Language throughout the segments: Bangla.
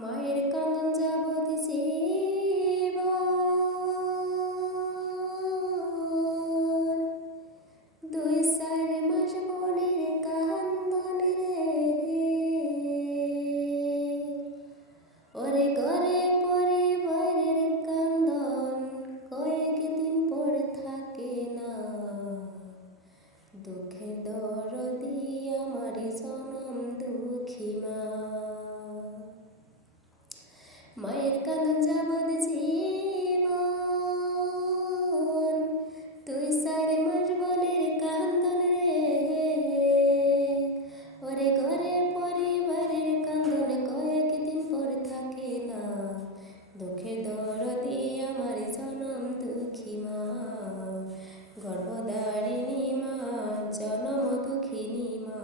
মায়ের কান্দন যাবৎ জীবন, 2-4 মাস বোনের কান্দন রে। ওরে ঘরে পরিবারের কান্দন কয়েকদিন পর থাকে না। দুঃখের দরদি আমার জনম দুঃখী মা। মায়ের কান্দন যাবৎ জীবন, 2-4 মাস বোনের কান্দন রে। ওরে ঘরে পরিবারের কান্দন কয়েকদিন পর থাকে না। দুঃখের দরদি আমার জনম দুঃখী মা। গর্ভধারিণী মা, জনম দুঃখিনী মা।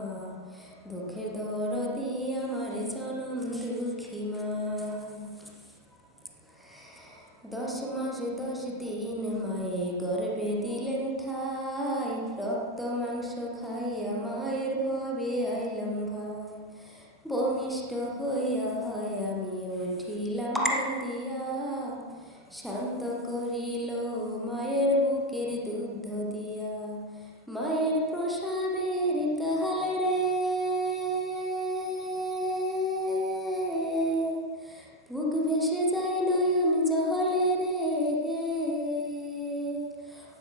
দুঃখের দরদি আমার জনম দুঃখী মা। 10 মাস 10 দিন মায়ে গর্ভে দিলেন ঠাই। রক্ত মাংস খাইয়া মায়ের ভবে আইলাম ভাই। ভূমিষ্ঠ হইয়া আমি উঠিলাম কান্দিয়া। শান্ত করিল মায়ের বুকের দুগ্ধ দিয়া। মায়ের প্রসাবের কাল রে, বুক ভেসে যায় নয়ন জলে রে।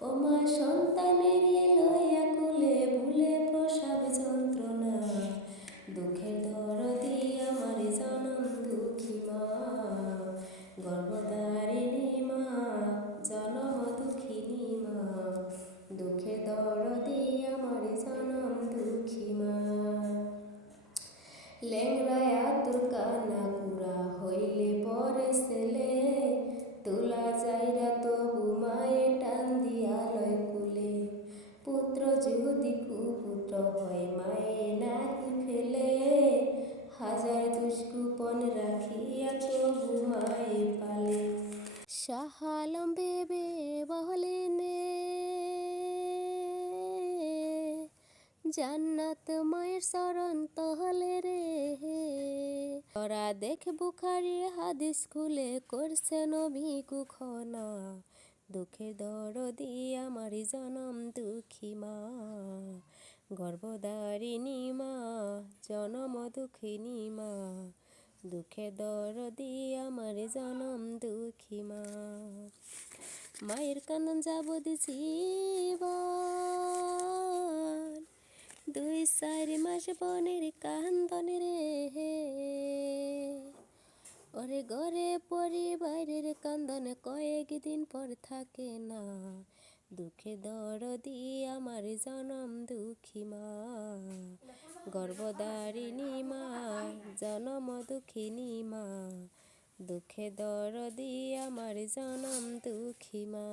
ও মা সন্তানের লইয়া কুলে ভুলে প্রসব যন্ত্রণা। দুঃখের দরদি আমার জনম দুঃখী মা। গর্ভধারিণী মা, জনম দুঃখিনী মা। দুঃখের দরদি আমার জনম দুঃখী মা। ল্যাংড়ায় আতুর কানা কুড়া হইলে পরে ছেলে। তোলা যাইরা তবু মায়ে টান দিয়া লয় কুলে। পুত্র যদি কুপুত্র হয় মায়ে নাহি ফেলে। হাজার দুষ্কুপন রাখিয়া তবু মায়ে পালে। শাহ আলম বেবে বলেন জান্নাত মায়ের শরণ তহলে রে। ওরা দেখ বুখারী হাদিস খুলে করছে নবী কুখনা। দুঃখের দরদি আমার জনম দুঃখী মা। গর্ভধারিণী মা, জনম দুঃখিনী মা। দুঃখের দরদি আমার জনম দুঃখী মা। মায়ের কান্দন যাবৎ জীবন, 2-4 মাস বোনের কান্দন রে। ওরে ঘরে পরিবারের কান্দন কয়েকদিন পর থাকে না। দুঃখের দরদি আমার জনম দুঃখী মা। গর্ভধারিণী মা, জনম দুঃখিনী মা। দুঃখের দরদি আমার জনম দুঃখী মা।